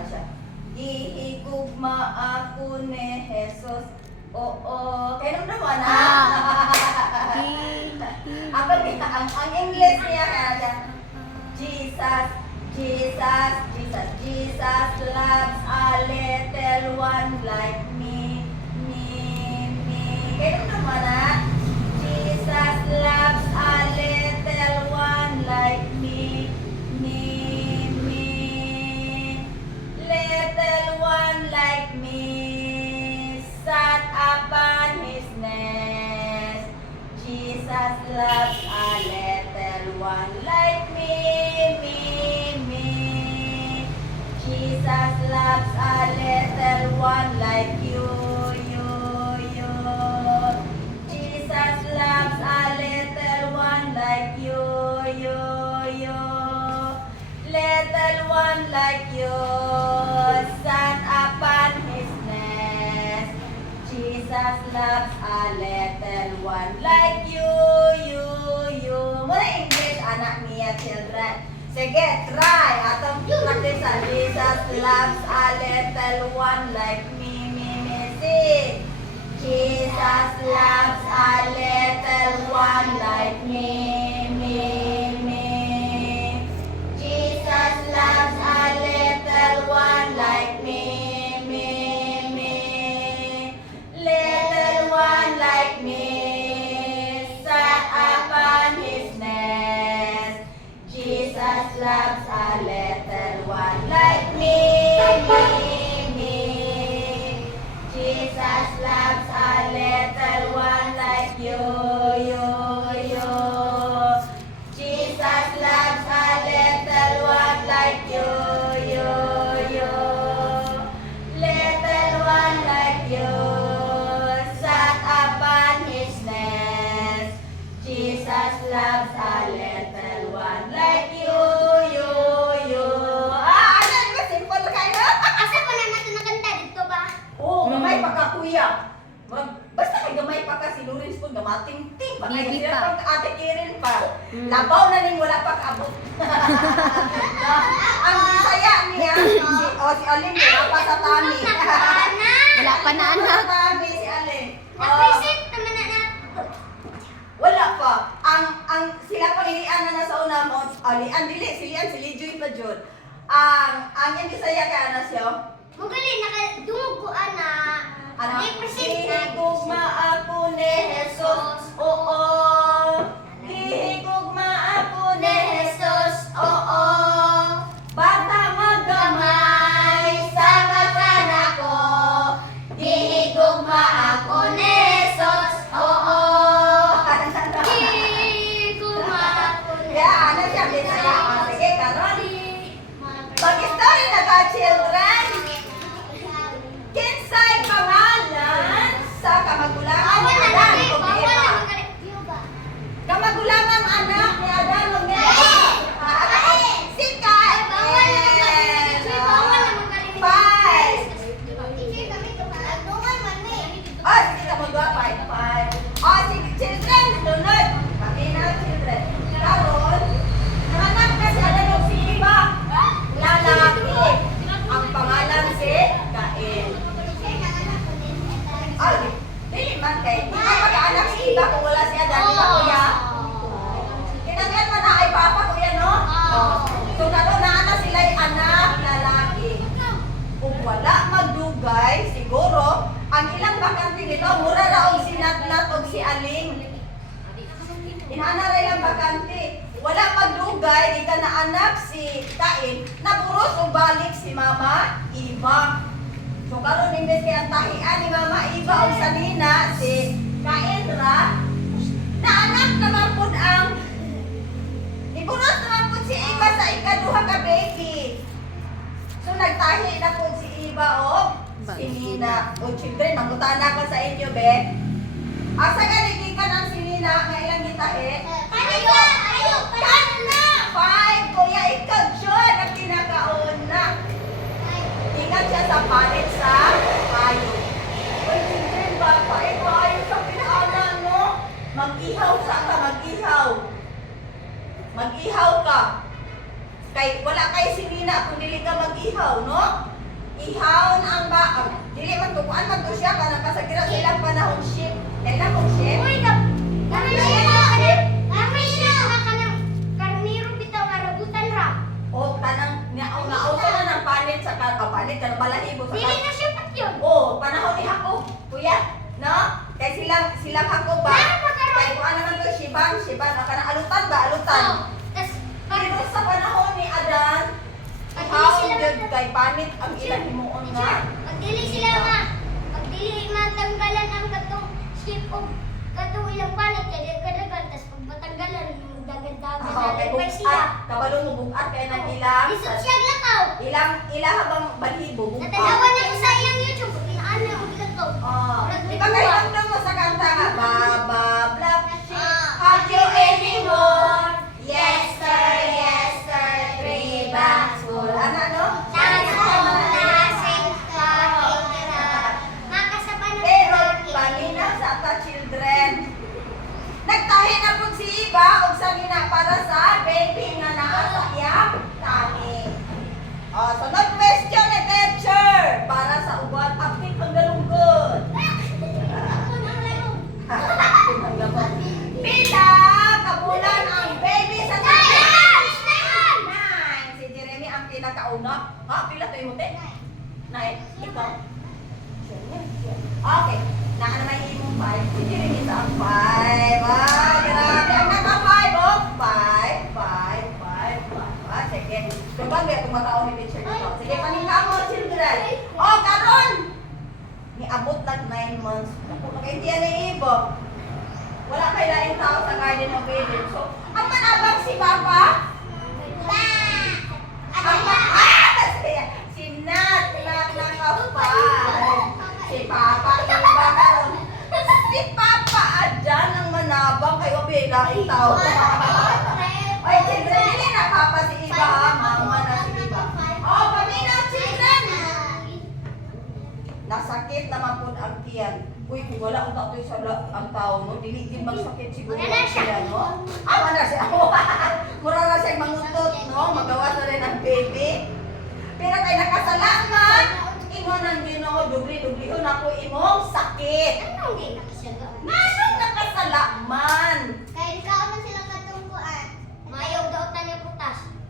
na siya. Gihigugma ako ni Jesus. Oo. Kaya naman na. Ang English niya kaya Jesus, Jesus, Jesus, Jesus loves a little one like me, me. Kaya naman na. Jesus loves a little one like me, me. Little one like me sat upon his nest. Jesus loves a little one like me, me. Jesus loves a little one like you. Jesus loves a little one like you. Little one like you sat upon his nest. Jesus loves a little one like you. Muna English, anak niya, children. Sige, try. Atong practice. Jesus loves a little one like me. Sing. Jesus loves a little one like me. Jesus loves a little one like me. Little one like me sat upon his nest. Jesus loves a little one like me. Jesus loves a little one like you. Jesus loves a little one like you. Little one like you sat upon his nest. Jesus loves a little one like you. Ano ba? Simple kayo? Asa ko na natin nakanta dito ba? Oo, gamay pa ka kuya. Basta may gamay pa ka si Lawrence po, gamating-ting pa kayo. Bibi Sila pa. pang ate Kirin pa. Labaw na ning wala pa kaabot. Ang saya niya, si Alin, wala pa sa tami. Wala pa na Wala anak. sa tami si Alin. Na-present naman na na. Wala pa. Ang sila pa nilian na nasa una mo. Lian, dili, si Lijoy pa dyan. Ang yan bisaya ka na siya. Mugali, nakadungog ko ana. Ano? I-present na. Hihigugma ako ni Jesus, oo. Hihigugma ako ni Jesus, oo. Bata magamay, samakan ako. Hihigugma ako ni Jesus, oo. Kaya ano siya, bisaya. Sige, karon. Mag-story na ka, children. Kinsay pangalan sa kamagulangan Bawal ni na Adan gani, ug bawal Eva? na gani. Iyo ba? Kamagulangan anak ni Adan ug Eva. Si Cain. Bawal na gani. Bawal na gani. Five. Sige kami tumatungan man ni. Oh, sige ka mag five. Oh, sige, children, sunod. Kami na, children. Karon, nanganak na si Adan ug si Eva. Lalaki. Ang pangalan si Cain. Ay, dili man kay. Di ba mag-anak si Eva kung wala si Adan, di ba kuya? Kinanglan man na ay papa kuya, no? So karon na sila anak lalaki. Kung wala magdugay, siguro ang ilang bakante nito mura ra og si Natnat og si Aling. Inana ra ilang bakante. Wala magdugay, di ka na anak si Cain, napuros o balik si Mama Eva. So karon imbes kay ang tahian ni Mama Eva og sa nina si Cain ra, naanak naman pud ang ipuros naman pud si Eva sa ikaduha ka baby. So nagtahi na pud si Eva og si Nina. O children, mangutana ko sa inyo, be. Asa ka nagikan ang si Nina nga ilang gitahe? Ayo. Kana! Five! Kuya, ikaw, John, ang kinakauna. Ingat siya sa palit sa kayo. Uy, children, bata, ikaw ayaw sa pinaanan, no? Mag-ihaw sa ka, mag-ihaw. Mag-ihaw ka. Kay, wala kay si na kung dili ka mag-ihaw, no? Ihaw na ang baang. Dili man tukuan man to siya kana kasagira silang panahon ship. Kailan kong ship? Uy, kami siya kanang karniro bitaw nga rabutan ra. O tanang auto na ng palit sa palit ka balahibo sa Dili na siya patyon. Oh, panahon ni Hako. Kuya, no? Kay silang Hako ba? Kay kung ano naman to Shiban, kana alutan ba? Alutan. Tas Pero sa panahon ni Adan, how did kay panit ang ilang himuon nga? pagdili sila nga, pagdili matanggalan ang katong ship o katong ilang panit kaya kadagan tas pag matanggalan dagan-dagan na Kay lagpay sila. bukat, kabalo mo bukat kay nang ilang. Lisod siya lakaw. Ilang habang balhibo bukat. Natanawan na ko sa iyang YouTube. Inaano ang gato. Di ba kayo lang mo sa kanta nga? Baba, blah, have you anymore? Yes sir, 3 bags full. Ano, no? Pero kanina sa ata children, nagtahi na po si Iba og sa gina para sa baby nga naa sa iyang tummy. Sunod question ni teacher para sa uban apik ang galunggod. Pila kabulan ang baby sa children? 9. Si Jeremy ang pinakauna. Ha, pila to imo te? 9. Ikaw? Okay. Naa na may imong 5. Si Jeremy sa 5. Ah, grabe. Ang naka 5, oh. 5. Sige. Diba, may itong mataon ni teacher dito. Sige, paningka mo, children. Oh, karon! Niabot lang 9 months. Pagkaintiyan ni Ibo. Wala kay laing tao sa Garden of Eden. So, ang manabang si Papa, si Nat nakapal. Si Papa, iba karon. Si Papa, adyan ang manabang kay Obi, laing tao. Oy, children, hindi na Papa si Iba, ha? Mama na si Iba. Oh, paminaw, children! Nasakit naman po ang tiyan. Uy, kung wala ang tao sa ang tao mo, dili din magsakit siguro Wala na siya. siya, no? Wala na siya. Mura na siya mangutot, no? Magawa na rin ang baby. Pero kay nakasalamat, imo nang Ginoo, dubli-dubli na po imong sakit. Nasong nakasalaman?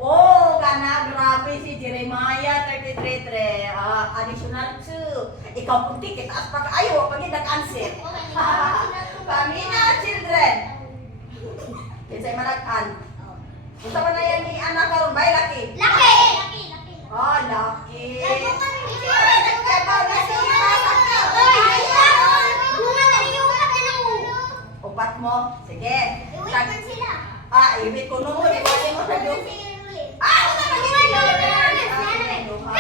Oh, kana, grabe si Jeremiah 33:3. Additional 2. Ikaw puti, kitaas pa ka. Ayaw, pag nag-answer. Pamina, children. Kinsay manag-an. Unsa pa na yan ni anak karon bay laki? Oh, laki. Nagkabaw na si Iba sa upat mo. Sige. Ibig ko nung mo. Ibig mo sa Diyos. Una pa gini. Duha.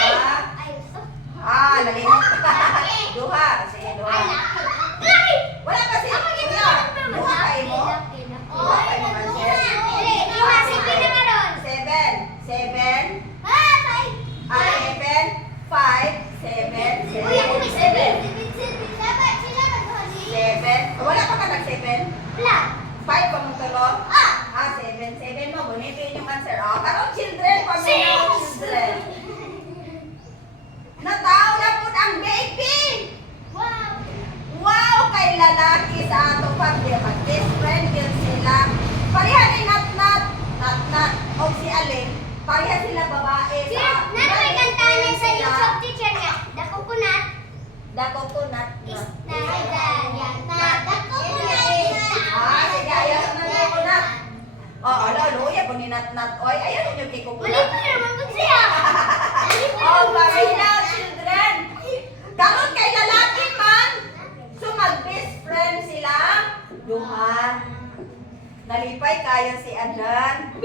Lalimot. Duha. Sige, duha. Wala kasi. Kuya. Duha kayo mo. Duha kayo man siya. 7. 7. Wala pa ka nag-7? 5 pa mo kayo? 7 mo. Bonito yun yung answer. Karong children. Pamilya children. Nataw na po ang baby. Wow! Kay lalaki sa ato pamilya. Mag-best friend yun sila. Pareha ni Nat-Nat. Nat-Nat. O si Alin. Pareha sila babae. Dako ko Nat. Sige, ayaw na nga ko Nat. Luya po ni Nat-Nat. Oy, ayaw nyo kay Kukunat. Pamilya children. Karon kay lalaki man. So mag-best friend sila. Duha. Nalipay kayo si Adan.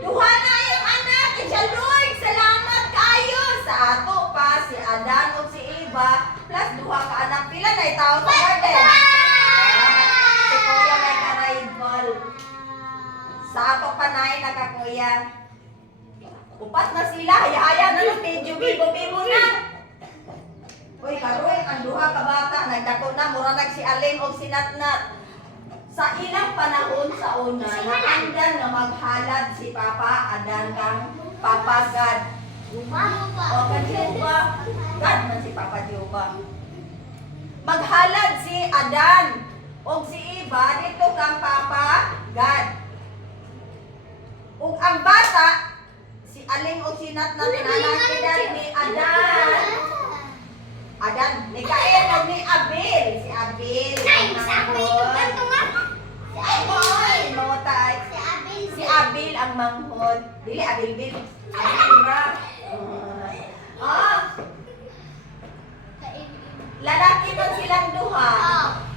Duha na yung anak. Kaya Lord, salamat kayo. Sa ato pa si Adan o si Iba. Plus duha ka anak. Pila na itaw sa garden. Si Kuya may karaibol. Sa ato pa na nakakuya. Upat na sila. Haya-haya na nung medyo bibo-bibo na. Uy, karoy, ang duha ka bata. Nagdako na. Mura si Alin o si Nat-Nat. Sa ilang panahon sa una, naandan na maghalad si Papa Adan kang Papa God. Mamo pa. O kan Jehovah. God man si Papa Jehovah. Maghalad si Adan o si Eva dito kang Papa God. Ug ang bata si Aling o si Nat na tinanakidan ni Adan. Adan, ni Cain o ni Abel. Si Abel. Nay, sa ako ito kanto nga. Si Abel. Mawatay. Si Abel. Si Abel ang manghod. Dili Abel Bil. Abel ra. Ah, lalaki man silang duha.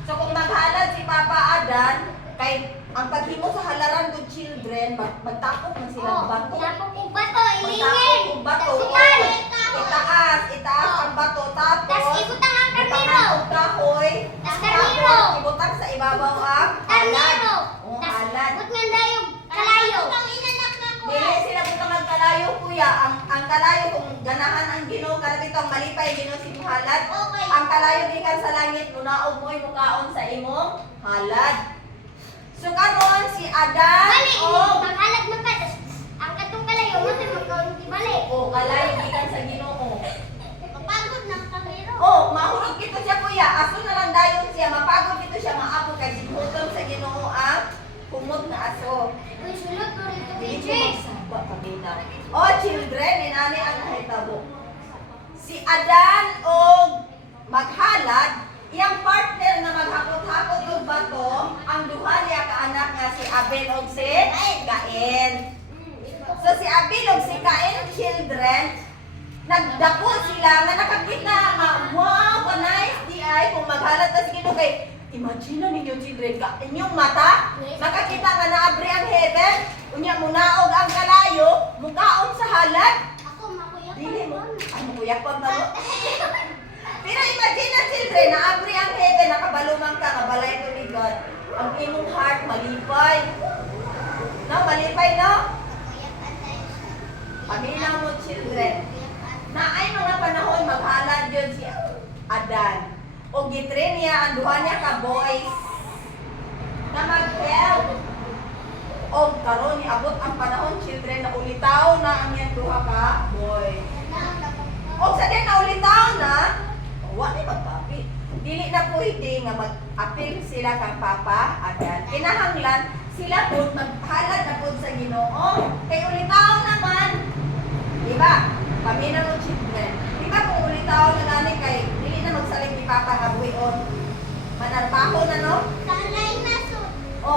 So kung maghalad si Papa Adan, kay ang paghimo sa halaran good children, magtakop man silang bato. Tapos kung bato, ilingin. Magtakop kung bato. Suman. Itaas ang bato. Tas Tapos, ibutang ang karniro. ibutang ang kahoy. Tas karniro. Tapos, ibutang sa ibabaw ang halad. Karniro. O, Tas halad. but nga dayog kalayo. Dili sila butang ang kalayo, kuya. Ang kalayo, kung ganahan ang Ginoo, kada dito ang malipay Ginoo si halad. Okay. Ang kalayo gikan sa langit, munaog mo'y mukaon sa imong halad. So karon si Adan Bali, o maghalag man ka. Tas ang katong kalayo, mo sa magkaon ti bali. o kalayo gikan sa Ginoo. Mapagod ng karniro. Oh, mahurot kito siya kuya. Aso na lang dayon siya, mapagod kito siya maabot kay sinutom sa Ginoo ang humot na aso. Uy, sulod mo rito, Dili BJ. magsaba pamina. Oh, children, inani ang nahitabo. Si Adan o maghalad, iyang partner na maghakot-hakot og bato, ang duha niya kaanak nga si Abel o si Cain. So si Abel o si Cain, children, nagdako sila nga nakakita nga wow, kanay di ay kung maghalad ta sige kay imagine na ninyo children ka inyong mata nakakita nga naabri ang heaven unya munaog ang kalayo mukaon sa halad Ako, makuya dili mo ano kuya pa ba mo pero imagine na children naabri ang heaven nakabalumang ka nga balay to ni God ang imong heart malipay no malipay no paminaw mo children na ay mga panahon maghalad yun si Adan. O gitrain niya ang duha niya ka boys na mag-help. O karon ni abot ang panahon children na ulitaw na ang iyang duha ka boy. O sa din na ulitaw na, wa ni magpapi. Dili na pwede nga mag-appeal sila kang Papa Adan. Kinahanglan sila pud maghalad na pud sa Ginoo. Kay ulitaw naman, di ba? Paminaw mo children. Di ba kung ulitaw na gani kay dili na magsalig ni Papa Habuyon. Manarbaho na no? Sanay na so. O,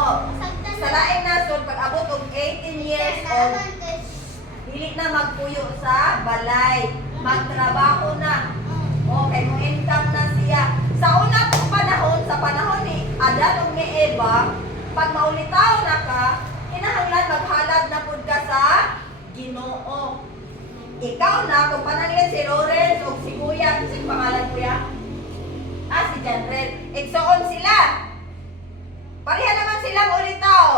sa laing nasod pag abot og 18 years old, dili na magpuyo sa balay. Magtrabaho na. O, kay mo income na siya. Sa una pong panahon, sa panahon ni Adan ug ni Eva, pag maulitaw na ka, kinahanglan maghalad na pud ka sa Ginoo. Ikaw na, kung panangyan si Lawrence o si Kuya, si pangalan Kuya? Si Janred. Igsoon sila. Pareha naman silang ulitaw.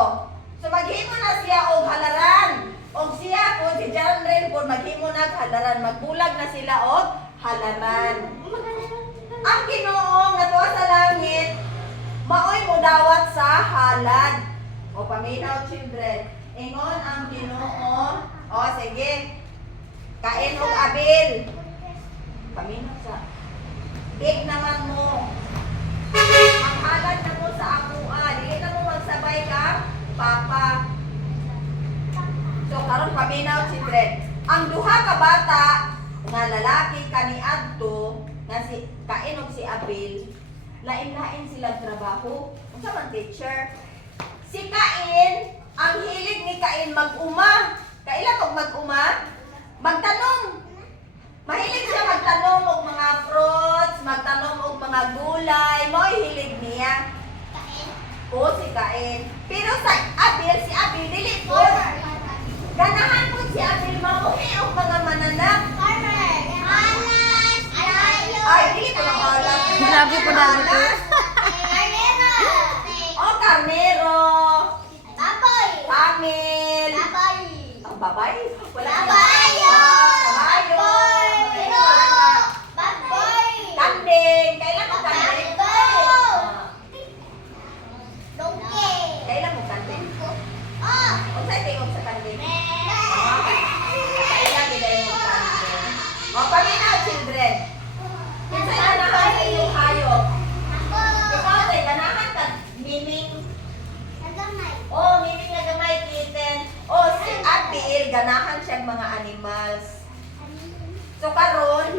So maghimo na siya og halaran. Og siya po, si Janred po, maghimo na halaran. Magbulag na sila og halaran. Ang Ginoo nga tuwa sa langit, maoy mo dawat sa halad. O paminaw children. Ingon ang Ginoo. O sige. Cain og Abel. Paminaw sa. Big naman mo. Maghalad na mo sa akua. Dili na mo magsabay ka, Papa. So karon paminaw children. Ang duha ka bata nga lalaki kaniadto nga si Cain ug si Abel, lain-lain sila trabaho. Unsa man teacher? Si Cain, ang hilig ni Cain mag-uma. Kailan og mag-uma? Magtanong. Mahilig siya magtanong og mga fruits, magtanong og mga gulay, mo'y hilig niya. O si Cain. Pero sa Abel, si Abel dili po. Ganahan po si Abel mamuhi og mga mananap. Ay, dili ko lang alas. Grabe po namin ito. O karnero. Pamil. Ang babay? Wala na. Kabayo. Kanding. Kailan mo kanding? Kailan mo kanding? Kung sa'yo tingog sa kanding? paminaw, children. Kinsay ganahan sa inyong hayop? Ako. Ikaw, tay, ganahan ka. Miming. Nagamay. Miming nga gamay, kitten. Si Abil, ganahan siyang mga animals. So, karon,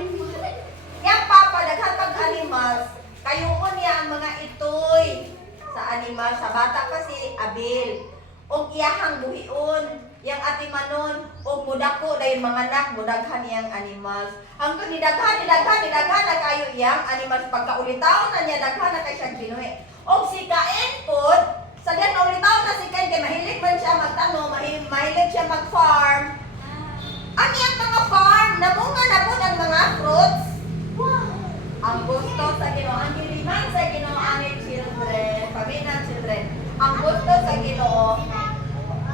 yang papa, daghan pag animals, kayuon niya ang mga itoy sa animal. Sa bata pa si Abil. O iyahang buhion, yang ati manon, o mudako dahil mga anak, mudaghan niyang animals. Hanggang nidaghan na kayo iyang animals. Pagkaulitaw na niya, daghan na kay siyang ginuhi. O si Kain pod, sa ganun ulitaw na si Kain, kay mahilig man siya magtanong, mahilig siya mag-farm. Ang iyang mga farm, namunga na po ang mga fruits. Ang gusto sa Ginoo, ang hiliman sa Ginoo, aning children, paminang children, ang gusto sa Ginoo,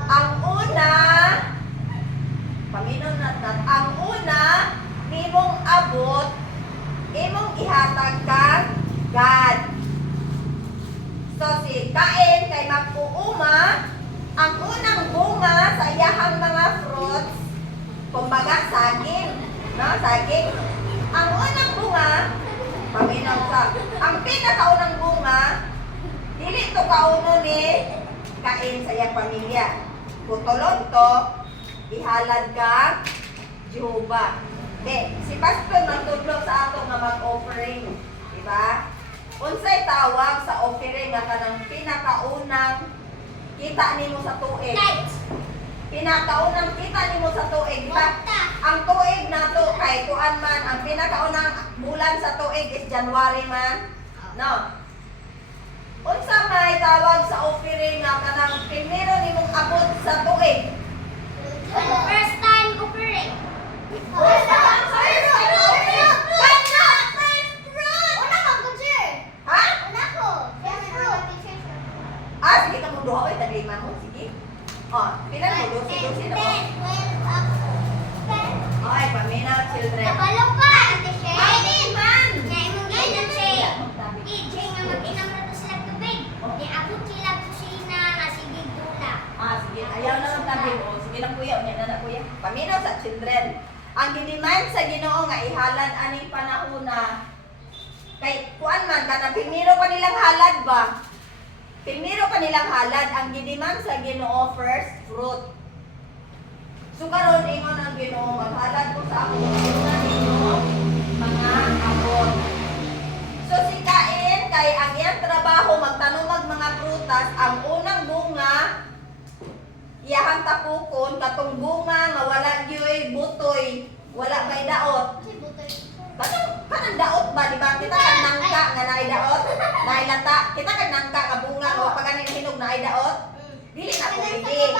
ang una, paminon natin, ang una, nimong abot, imong ihatag kang God. So si Kain kay magpuuma, ang unang bunga sa iyahang mga fruits, kumbaga saging, no? Saging. Ang unang bunga, paminaw sa, ang pinakaunang bunga, dili to kauno ni Kain sa iyang pamilya. Putulog to, ihalad ka, Jehovah. Si Pastor nagtudlog sa ato nga mag-offering, di ba? Unsay tawag sa offering nga kanang pinakaunang kita nimo sa tuig. Pinakaunang kita nimo sa tuig, di ba? Ang tuig na to kay kuan man, ang pinakaunang bulan sa tuig is January man. No. Unsa may tawag sa offering nga kanang primero nimong abot sa tuig? First time offering. First time offering. Una ko, teacher. Ha? Una ko. First fruit. Sige ka mo duha oy taglima mo, sige. Pila mo dosi na mo. Ay, paminaw children. Nabalok ka, teacher. Ay, man. Kaya mong ganyan siya. DJ nga mag-inam na to sila tubig. Niabot sila kusina nga sige dula. Sige, ayaw na ng tabi mo. Sige lang kuya, unya na kuya. Paminaw sa children. Ang giniman sa Ginoo nga ihalad aning panahon na kay kuan man kana primero pa nilang halad ba? Primero pa nilang halad ang giniman sa Ginoo first fruit. So karon ingon ang Ginoo maghalad ko sa ako mga abot. So si Kain kay ang iyang trabaho magtanong mga prutas, ang unang bunga iyahang tapukon katong bunga nga wala gyoy butoy, wala may daot. Kanang daot ba di ba? Kita kag nangka nga naay daot, naay lata. Kita kag nangka nga bunga nga pag ganing hinog naay daot. Dili na pwede.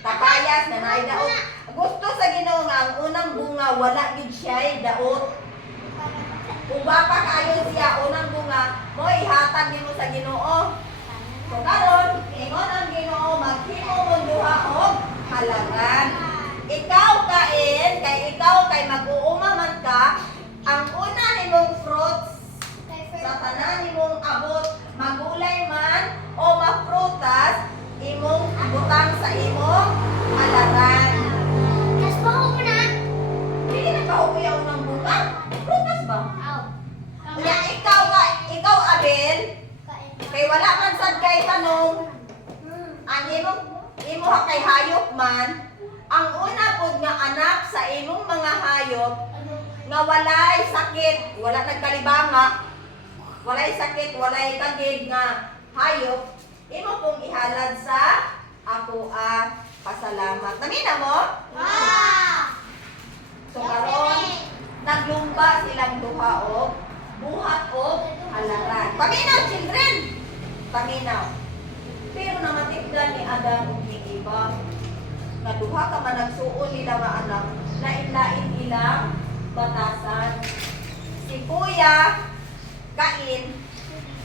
Tapayas na naay daot. Gusto sa Ginoo nga ang unang bunga wala gid siya daot. Uba pa kayo siya unang bunga, mo ihatag nimo sa Ginoo. So karon, ingon ang Ginoo maghimo mo duha og halagan. Ikaw Kain, kay ikaw kay mag-uuma man ka, ang una nimong fruits sa tanan nimong abot, magulay man o maprutas, imong butang sa imong halagan. Tapos baho mo na. Dili na ka uya unang bunga. Prutas ba? Aw. Kaya ikaw Abel, kay wala man sad kay tanong, ang imo ha kay hayop man, ang una pod nga anak sa imong mga hayop nga walay sakit, wala nagkalibanga, walay sakit, walay kagid nga hayop, imo pong ihalad sa ako pasalamat. Namina mo? So karon naglumba silang duha og buhat og halaran. Paminaw children. Paminaw. Pero namatikdan ni Adam ug ni Eva nga duha ka man nagsuon nila nga anak, lain-lain ilang batasan. Si Kuya Kain,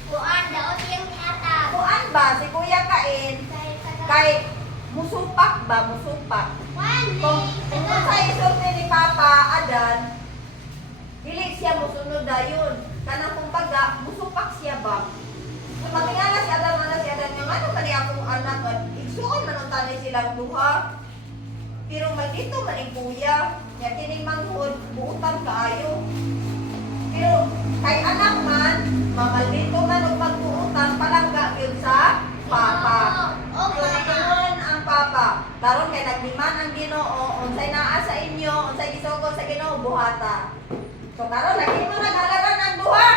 Kuan daot yung ihatag. kuan ba si Kuya Kain kay musupak ba musupak. Kung sa isulti ni Papa Adan, dili siya musunod dayon. Kanang kumbaga, musupak siya ba? So, patingala si Adan nga ano kani akong anak, igsuon man ang tanay silang duha. Pero maldito man ang kuya, Nya kining manghod buutan kaayo. Pero kay anak man, mamaldito man og magbuutan palangga gyud sa papa. Oo, So ingon ang papa, karon kay nagdiman ang Ginoo, unsay naa sa inyo, unsay gisugod sa Ginoo buhata. So karon naghimo naghalaran ang duha.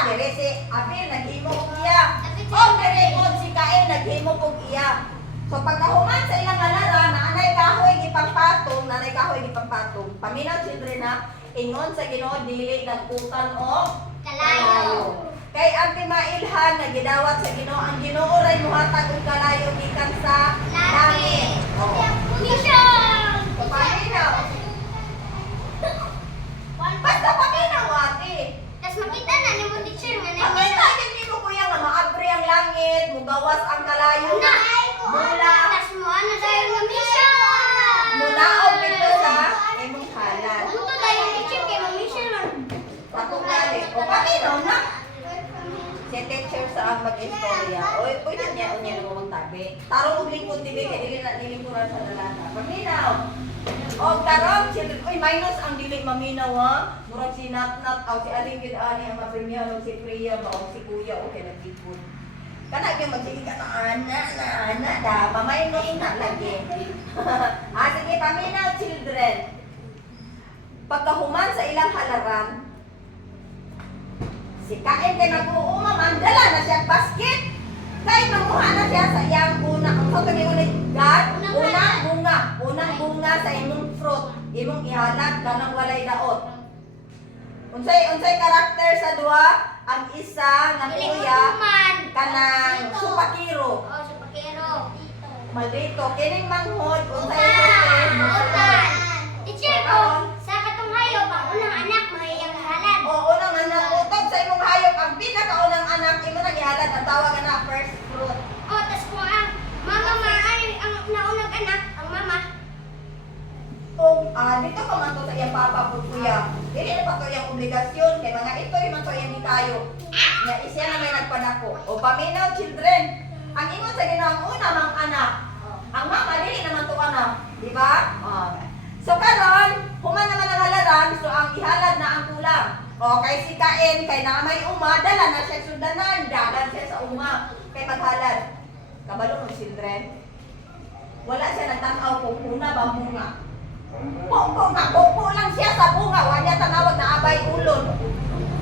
Dire si Abel naghimo og iya. O dire pod si Cain naghimo og iya. So pagkahuman sa ilang halaran, nanay kahoy gipangpatong, nanay kahoy gipangpatong. Paminaw children ha, ingon sa Ginoo dili nagputan o Kalayo. Kay ang timailhan na gidawat sa Ginoo, ang Ginoo ray muhatag og kalayo gikan sa langit. Oh. Mission! So, paminaw. Basta paminaw ate. Tapos makita na ni mo teacher nga na Makita hindi mo kuya nga maabri ang langit, mugawas ang kalayo. Mula Tapos mo ano dahil nga mission! munaog dito sa imong halan. Ano to dahil teacher kay mo mission? Patungali. O paminaw na. Si teacher sa ang mag-istorya. Oy, pwede niya unya mo magtabi. Tarong og lingkod tibi kay dili na nilingkuran sa dalaga. Paminaw. O tarong children, oy minus ang dili maminaw ha. Murag si Nat aw si Aling gid ani ang mapremyado si Priya ba o si Kuya o kay nagtipon. Kana gyud magsige ka na ana da paminus na lagi. Sige paminaw children. Pagkahuman sa ilang halaran, si Cain kay nag-uuma man, dala na siya basket. Kay manguha na siya sa iyang una. Ang sa kanyang ulit, God, unang bunga sa imong fruit. Imong ihalat kanang walay daot. Unsay karakter sa duha? Ang isa nga kuya kanang supakiro. Oh, sa pakero. Maldito kining manghod unsay Utan! susi? Teacher ko, sa katong hayop, ang unang anak mahiyang halad. O unang anak utog sa imong hayop ang pinakaunang anak imo nang ihalad ang tawag na first fruit. Oh, tas kung ang mama maaari ang naunang anak, ang mama. Kung dito ka man to sa iyang papa po kuya, dili na pa to iyang obligasyon kay mga ito man to iyang tayo. Nga isya na may nagpadako. O paminaw children, ang ingon sa Ginoo ang una mang anak. Ang mama dili naman to anak, di ba? So karon, human naman ang halaran, so ang ihalad na ang kulang. O kay si Cain, kay na may uma, dala na siya sundanan, dalan siya sa uma, kay maghalad. Kabalo ng children, wala siya nagtanaw kung una ba bunga. Pupo lang siya sa bunga, wala tanawag na abay ulon.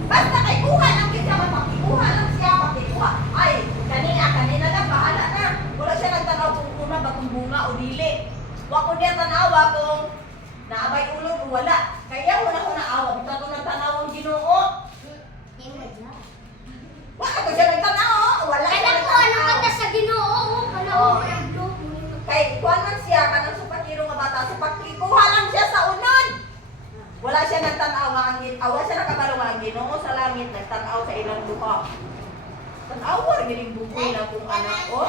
Basta kay kuha lang siya, mapakikuha lang siya, pakikuha. Ay, kanina lang, bahala na. Wala siya nagtanaw kung una ba kung bunga o dili. Wa ko niya tanawa kung naabay ulon o wala. Kaya wala ko naawa, basta ko nagtanaw ang Ginoo. Wala ko siya nagtanaw, wala siya Anak ko, ano nagtanaw. kanta sa Ginoo? Ano Oo. mo yung blue? Kay kuanan siya kanang supakiro nga bata, supakikuha lang siya sa unod. Wala siya nagtanaw nga ang wala siya nakabalo nga ang Ginoo sa langit nagtanaw sa ilang duha. Tanawa gining bugoy na kung anak o.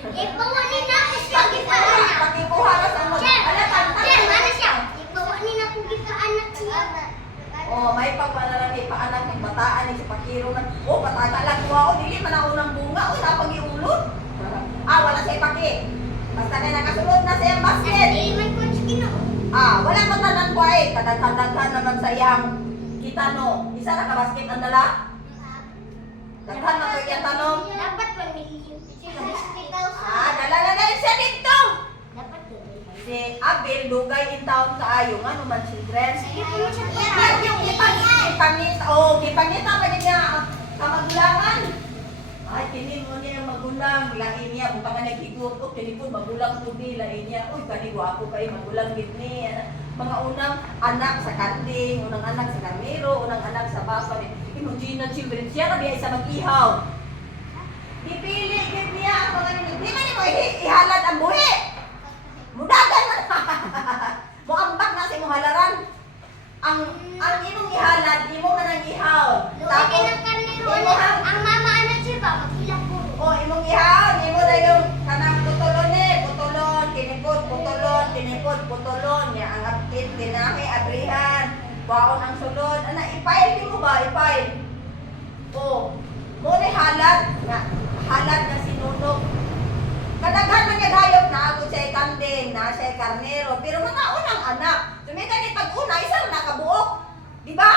Ipawanin na ako siya, gitaanak. Pakikuha ra sa unod. Sir, Ala sir, ano siya? Ipawanin na ako gitaanak siya. Oh, may pagpanalang ipaanak ng bataan ni supakiro na. Oh, pataka lang ko ako dili man ang unang bunga o napagiulod. Wala siya ipaki. Basta na nakasulod na sa iyang basket. Hindi man ko sa Ginoo. Wala pa tanan ko ay kadaghan naman sa iyang kitano. Isa na ka basket ang dala. Daghan na to iyang tanong. Dapat 1 million. Dala na siya dito. Dapat Si Abel dugay in town kaayo nga naman children. Sige po mo siya. Yan yung gipangita pa niya kamagulangan. Ay, tinin mo niya yung magulang, lain niya, buka nga naghigot, o tinipon, magulang po di, lain niya, uy, kanigo ako kayo, magulang gid ni, mga unang anak sa kanding, unang anak sa Carmelo, unang anak sa Papa, Imogina children, siya na diya isa mag-ihaw. Dipili gid niya ang mga nini, di man mo ihalad ang buhi. Mudagan man. Muambak na sa imong halaran. Ang imong ihalad, imo nga nang ihaw. Lagi ng karnero. Ang mama anak siya ba? Mag-ilang po. Imong ihaw, imo na yung kanang putulon tinipod, putulon. Ya, ang apit, tinahe, abrihan. Baon ang sulod. Ana, ipail di mo ba? Ipail. Mo na halad na sinunog. Kadaghan man yung hayop na ako siya kambing, na siya karnero, pero mga unang anak. Sumika ni pag-una, isa na nakabuok. Di ba?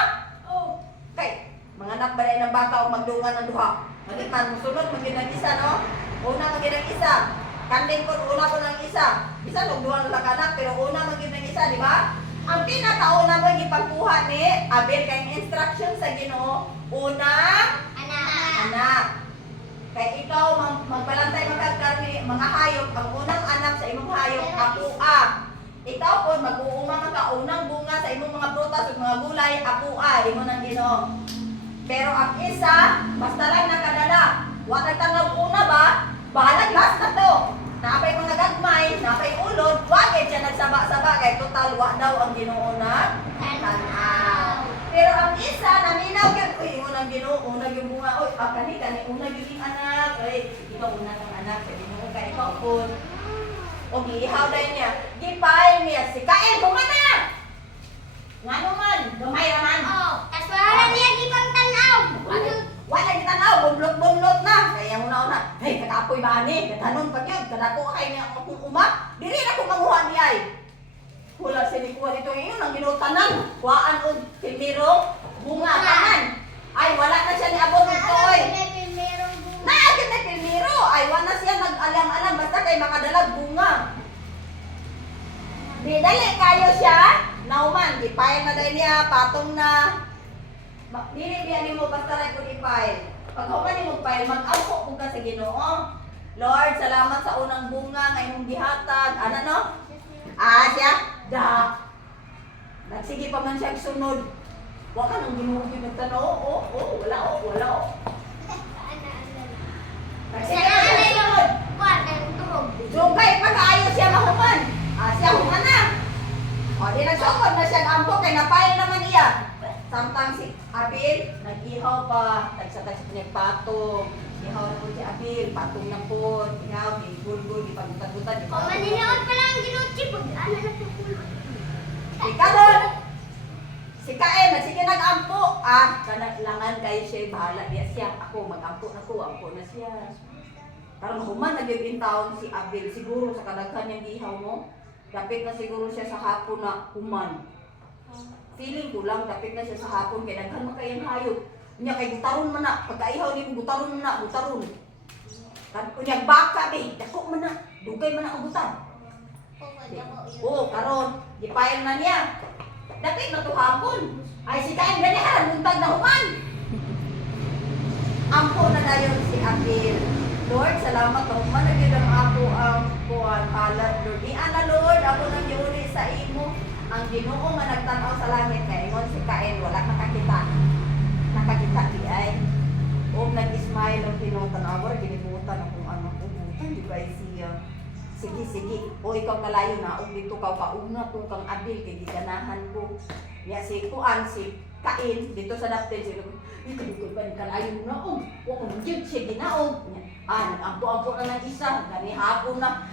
Oo. Kay, mga anak ba ng baka o magdungan ng duha? Magigman, musunod, magiging isa, no? Una magiging isa. Kambing ko, una ko ng isa. Bisa nung duha ng anak, pero una magiging isa, di ba? Ang pinakauna mo ipagkuha ni Abel kay instruction sa Ginoo, unang anak. Kay ikaw magbalantay magkagkarni mga hayop, ang unang anak sa imong hayop apua. Ikaw po mag-uuma ka unang bunga sa imong mga prutas ug mga gulay apua imo nang Ginoo. Pero ang isa basta lang nakadala. Wa nagtanaw una ba? Bahalag last na to. Napay mga gagmay, napay ulod, wag siya nagsaba-saba kay total wa daw ang Ginoo na tanaw. Pero ang isa naminaw gyud uy unang Ginoo, unang yung bunga, oy kani unang yung anak, ay ikaw una kang anak sa Ginoo kay ikaw pud. O giihaw dai niya, gipail niya si Kain humana. Ngano man, gamay raman. Oh, tas wala niya gipang tanaw. Wala gitanaw, bunlot na. Kaya una-una, hey, kakapoy ba ni? Katanon pa yun, kadako kay niya akong uma. Diri na ko manguha di ay. Wala sinikuha dito ngayon, ang ginutanan. Kuhaan o pilmiro, bunga, tanan. Ay, wala na siya ni abot dito oy. Naagit na pilmiro. Ay, wala na siya nag-alam-alam, basta kay makadalag bunga. Di dali kayo siya. Nauman, ipay na dahil niya, patong na. Dili biyan mo basta rin kung ipay. Pag human mo ipay, mag-ampo kung ka sa Ginoo. Lord, salamat sa unang bunga nga imong gihatag. Ano no? Siya? Da. Nagsige pa man siya sunod. Wa ka nang Ginoo ginagtanaw. Wala. Nagsige pa siya sunod. Sugay pa kaayo siya mahuman. Siya human na. O, di nagsugod na siya ampo kay napail naman iya. Samtang si Abil, nag-ihaw pa, tagsa-tagsa niya patong. Ihaw na po si Abil, patong na po. Ihaw, di gulgul, di pagbutan-butan, di Oh, maninood pa lang ang ginuchi pag ano na po pulo. Ikaron! Si Kain, sige nag-ampo. Kanaglangan kayo siya, bahala niya siya. Ako, mag-ampo na ko, ampo na siya. Parang human nag-ibin taon si Abil. Siguro sa kadaghan niyang ihaw mo, dapit na siguro siya sa hapon na human. Feeling ko lang, dapit na siya sa hapon, kaya daghan mo kayang hayop. Niya kay gutaron man na, pagkaihaw ni mo, gutaron man na, gutaron. Kunyag baka, be, dako man na, dugay man na ang gutan. Oo, karon, gipayal na niya. Dapit na to hapon. Ay, si Kain ganihan, buntag na human. Ampo na dayon si Abil. Lord, salamat na human, nagyan ang ako ang kuhan, halad, Lord. Iana, Lord, ako nang giuli sa imo. Ang Ginoo nga nagtanaw sa langit kay ingon si Kain wala nakakita di ay nag-smile ang tinutanaw ginibutan akong ano bubutan di ba siya sige o ikaw kalayo na og dito ka pauna tong kang Abil kay giganahan ko niya si kuan si Kain dito sa dapten sila ikaw ba kalayo na wa ko gyud siya ginaog nag-ampo na ng isa gani hapon na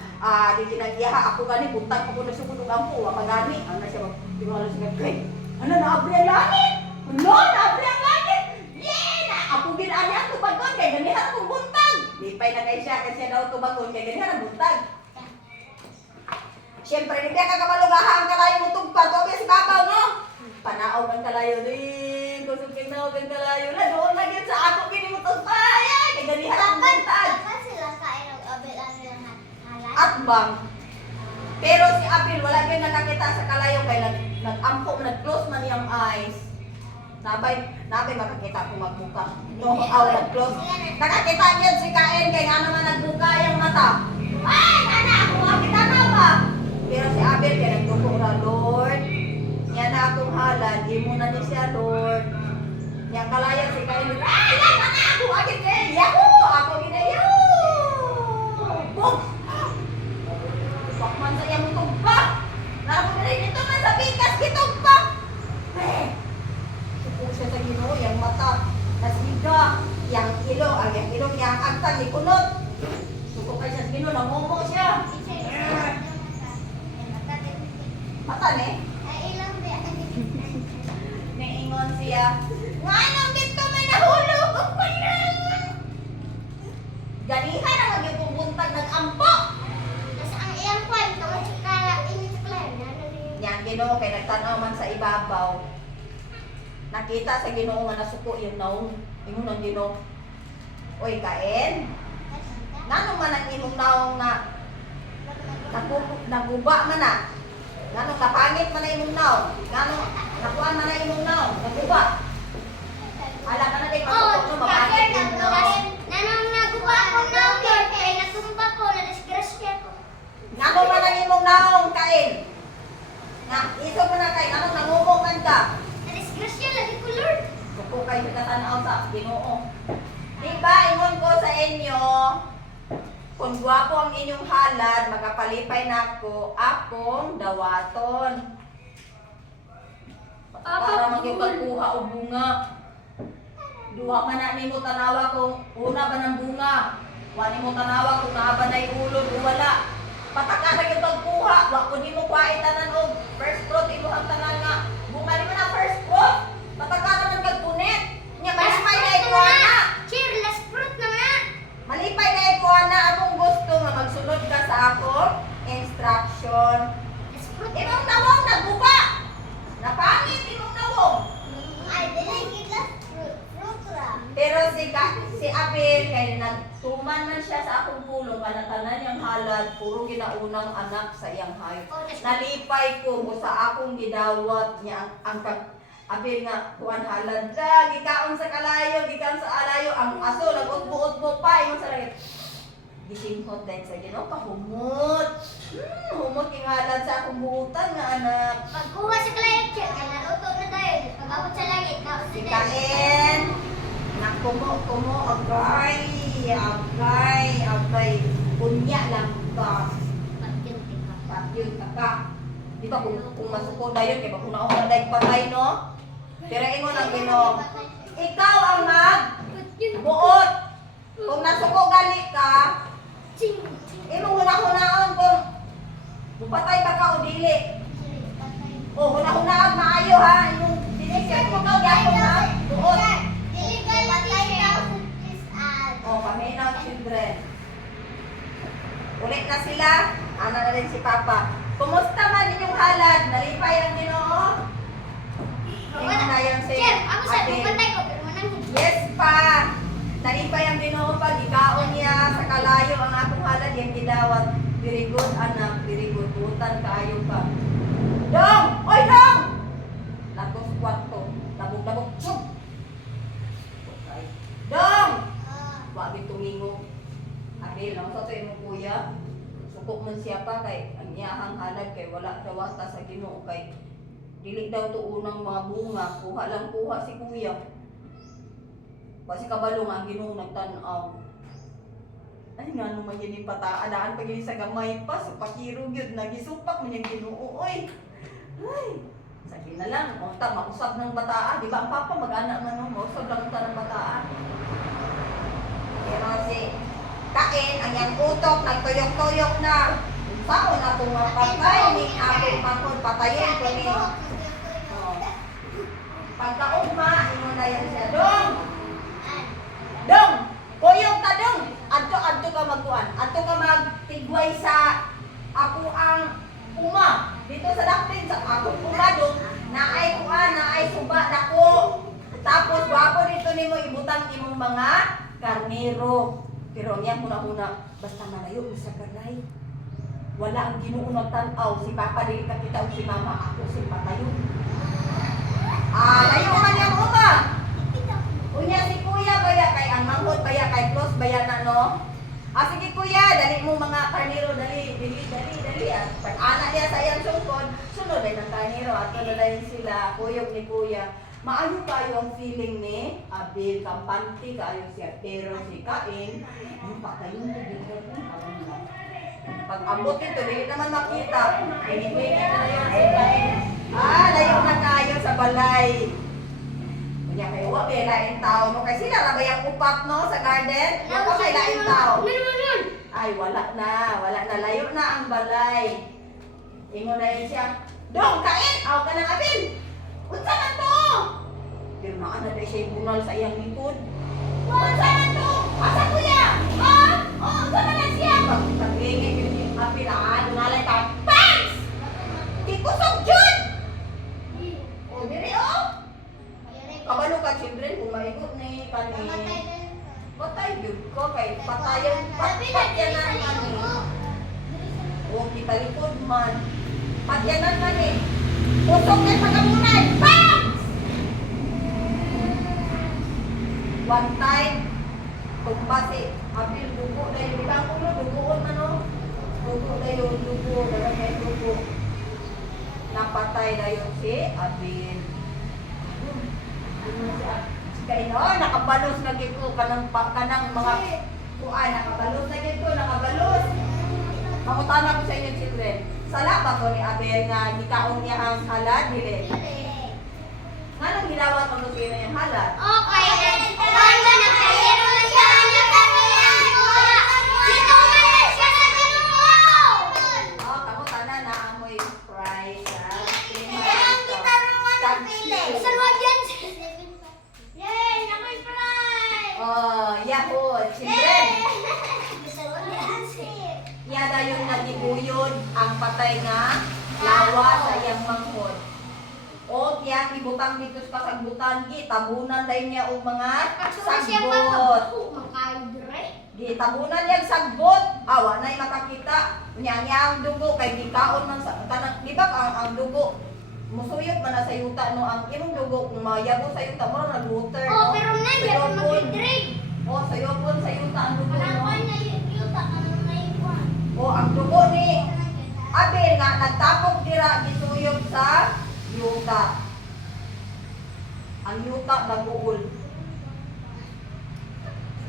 di ginagiyaha ako gani buntag ako na sugod og ampo wa pagani ana siya magtiwala siya kay ano na abri ang langit no na abri ang langit ako ginani ang tubagon kay gani akong buntag lipay na kay siya kasi daw tubagon kay gani ang buntag siyempre di ka kagabalugaha ang kalayo mo tugpad o si babaw no panaog ang kalayo din kusog kinaog ang kalayo na doon na gyud sa ako kini mo tugpad kay gani ang buntag at bang pero si Abil wala gyud nakakita sa kalayo kay nag-ampo nag-close man iyang eyes nabay makakita kung magbuka no nag-close nakakita gyud si Kain kay nga naman nagbuka iyang mata ay ana ako makita na ba pero si Abil kay nagduko ra Lord yan na akong halad imo na ni siya Lord yang kalayo si Kain ay ana ako agit yahoo ako ginayo boom Wakman sa iyang tugpa. Narapon na rin ito man sa bigas kitugpa. Supo siya sa Ginoo, yung mata. Nasiga, yung ilong, yung agtan, ikunot. Supo kayo sa Ginoo, namomo siya. Mata ni? Naingon siya. Nga nang dito may nahulog. Ganihan ang magiging buntag nag-ampo. Ginoo kay nagtanaw man sa ibabaw. Nakita sa Ginoo nga nasuko yung naong. Ingon ang Ginoo. Oy, Kain. Ngano man ang imong naong na naguba man na. Ngano napangit man na imong naong. Ngano nakuan man na imong naong. Naguba. Ala ka na din masuko no mapangit yung naong. Nanong naguba ko na Lord, kay natumba ko, na-disgrasya ko. Ngano man ang imong naong, Kain. Nga, iso mo na kay, ngano nangumungan ka. Na-disgrasya lagi ko, Lord. Suko kayo katanaw sa Ginoo. Diba, ingon ko sa inyo, kung gwapo ang inyong halad, magapalipay na ako, akong dawaton. Para magipagkuha o bunga. Duha man na nimo tanawa kung una ba ng bunga. Wani mo tanawa kung naa ba na'y ulod o wala. Pataka na yung pagkuha, wa ko nimo kuhain tanan og first fruit imo ang tanan nga. Bunga nimo na first fruit. Pataka naman kagpunit. Nya malipay na ikuha na. Cheer, last fruit na nga. Malipay na ikuha na akong gusto nga magsunod ka sa akong instruction. Last fruit. Imong nawong naguba. Napangit imong nawong. Ay, dili last fruit. Fruit ra. Pero si Abel kay nagtuman man siya sa akong pulong kana tanan yang halad puro ginaunang anak sa iyang hayop. Nalipay ko sa akong gidawat niya ang Abel nga kuan halad ra gikaon sa kalayo gikan sa alayo ang aso nagutbo-utbo pa imong sa langit. Gisinghot dahil sa Ginoo kahumot. Humot king halad sa akong buutan nga anak. Pagkuha sa client check, kaya naluto na tayo. Pag-abot sa langit, kaon Si na tayo. Kain, nakumo, agay, unya lang ka, pagyod ka. Di ba kung masuko dayon, kaya ba kung naong daig patay, no? Pero ingon ang Ginoo, ikaw ang buot. Kung nasuko gali ka, imong hunahunahon kung mupatay ba ka o dili. O, hunahunahon maayo ha, imong dinisyan mo ka gyapon ha, buot. O, paminaw children. Ulit na sila, ana na rin si Papa. Kumusta man inyong halad? Nalipay ang Ginoo? Ingon na yan si Chef, ako sa Ate. pupantay ko, pero manang Yes pa! Nalipay ang Ginoo pag ikaon niya sa kalayo ang akong halad yung gidawat. Very good anak, very good. Butan kaayo ka. Dong! Oy, Dong! Lagos kwarto. Labog-labog. Chum! Okay. Dong! Wagi tumingo. Abel, lang sa ito yung kuya. Sukok man siya pa kay ang iyahang halad kay wala dawata sa Ginoo kay dili daw to unang mga bunga. Kuha lang kuha si kuya. Kasi kabalo nga ang Ginoo nagtan-aw. Ay nga naman yun yung pataadaan pag yun sa gamay pa. So pakirog yun. Nagisupak man yung Ginoo. Oy! Ay! Sabi na lang. O ta, mausap ng bataa. Di ba ang papa mag-anak na no? Mausap lang ta ng bataa. Pero si Kain, ang yang utok, nagtuyok-tuyok na. Sao na kung mapatay ni Abel Pakod, patayin ko ni. Pagkaugma, imo na yan siya. Dong! Kuyog ta dong! Adto ka magkuan. Adto ka magtigway sa ako ang uma. Dito sa dakpin sa akong uma dong. Naay kuan, naay suba dako. Tapos wapo dito nimo ibutang imong mga karnero. Pero niya muna-una, basta malayo sa balay. Wala ang Ginoo magtan-aw. Si Papa dili ka kita o si Mama. Ako si patayo. Layo man yung uma. Unya si Kuya baya kay ang manghod baya kay close baya na no. Sige Kuya, dali mo mga karnero dali. Pag ana niya sa iyang sungkod, sunod ay ng karnero at tuladayin sila kuyog ni Kuya. Maayo kayo ang feeling ni Abel, kampante kayo siya, pero si Kain, yung patayin ko dito. Pag abot ito, hindi naman makita. Pinipigit na yun si Kain. Layo na kayo sa balay. Kanya kayo, wabe, lain tao. No? Kasi sila na ba yung upat no, sa garden? Wala pa may lain tao. Ay, wala na. Layo na ang balay. Ingon na yun siya, Dong, Kain! Aw ka ng Abel! Unsa man to? Pero naana na siya bunal sa iyang likod. Unsa man to? Asa Kuya? Unsa man na siya? Pag-ingay yun yung Abel, dunalay ka. Pants! Di kusog dyan! Kabalo ka, children, kung maigot ni kani. Patay yun ko, kay patayan, patyanan man eh. O, kita likod man. Patyanan man eh. Usok na pagkamunay. Bam! One time, tumbasi, apil, dugo na yun. Ibang ulo, dugoon ano? Dugo na yun, dugo, dalagay dugo. Napatay na yun si Abil. Kaya nakabalos na gid ko kanang mga kuan, nakabalos na gid ko, nakabalos. Mangutana ko sa inyo, children. Sala ba ko ni Abel nga gikaon niya ang halad dili? Nganong ginawa mo sa inyo yung halad? Okay. Banda na kayero na siya ang kaniya. Dito man na siya sa Ginoo. Oh, kamo tanan na amoy prize. Saan wag yan? Yay! Nakoy fly! Oh, yahoo, children. Saan wag yan? Yada yung nagibuyod ang patay nga lawa sa iyang manghod. O tiyak ibutang dito sa kasagbutan gi tabunan dahil niya og mga sagbot. Di tabunan niya sagbot. Awa na makakita. Nya ang dugo kay gikaon man sa kanang di ba ang dugo musuyot man na sa yuta no ang imong dugo kung mayabo sa yuta mo nag-water no. Oh, pero na yan mag-drink. O sayopon sa yuta ang dugo no. Kanakuan na yuta kanang naiwan. O ang dugo ni Abel nga nagtapok dira gisuyod sa yuta. Ang yuta naguol.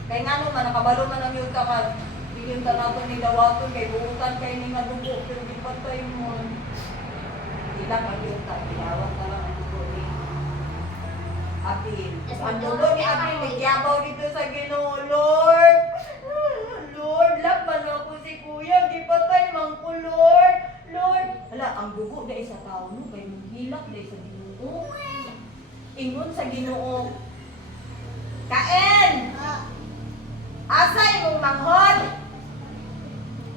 Kay ngano man nakabalo man ang yuta ka bigyan ta nato ni dawaton kay buutan kay ni nga dugo pero di patay mo. Dila ka yuta dawat ka lang ang dugo ni Abel. Ang dugo ni Abel nagyabaw dito sa Ginoo, Lord. Lord, laban ako si Kuya, di patay man ko, Lord. Lord, hala, ang dugo dahil sa tao, no? Kaya hilak dahil sa Ginoo. Ingon sa Ginoo. Kain! Asa imong manghod?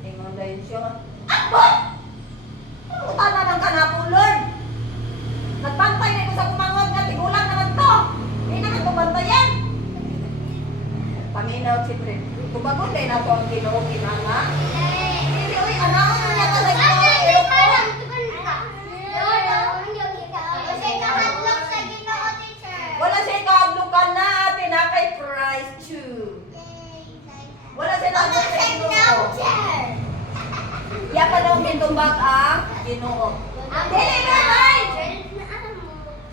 Ingon dahil siya. Akbot! Utana ng kanapo, Lord. Nagpantay na ko sa kumanghod nga, tigulang naman to. Hindi naman kumantayan. Paminaw, children. Tubagon dahil na to ang Ginoo kinanga. Hindi, uy, anaon mo niya talaga. Wala siya ikablukan na ate na kay prize 2. Wala siya nabot sa Ginoo. Iya pa daw mitumbag ang Ginoo. Dili na ay!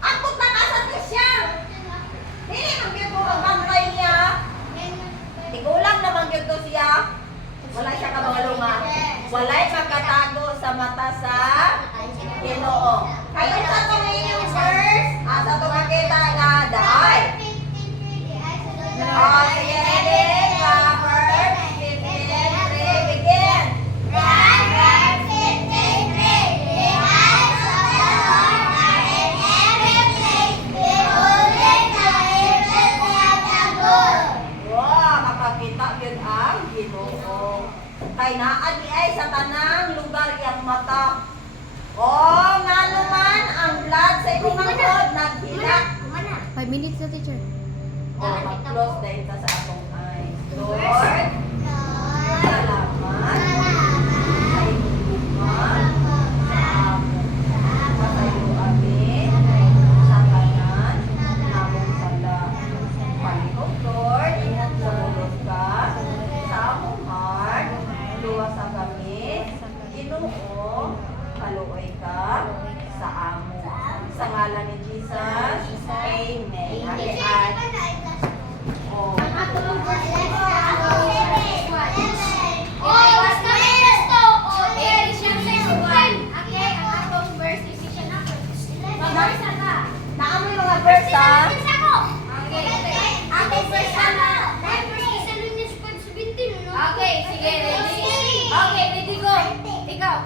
Akot na kasat ko siya. Dili man gyud ko ang kamay niya. Tigulang naman gyud to siya. Wala siya kabangalunga. Walay makatago sa mata sa Ginoo. Kayo sa to yung verse, asa to makita nga daay. Sige, ready? Proverbs 15:3, begin. Wow, makakita yun ang Ginoo. Kay naa di ay sa tanang lugar yang mata. Oh, nga naman ang blood sa imong manghod naghilak. 5 minutes na, teacher. Oh, mag-close dahil ka sa atong eyes. Lord, salamat sa imong luma, sa amon, sa iyo amin, sa kanan, namong sala. Palihog, Lord, sumulod ka, sa among heart, luwasa kami, Ginoo, kaluoy ka, sa amo. Sa ngalan ni Jesus, Amen. At oh. Naamoy mga verse ha? Okay, sige, ready? Okay, ready, go. Ikaw.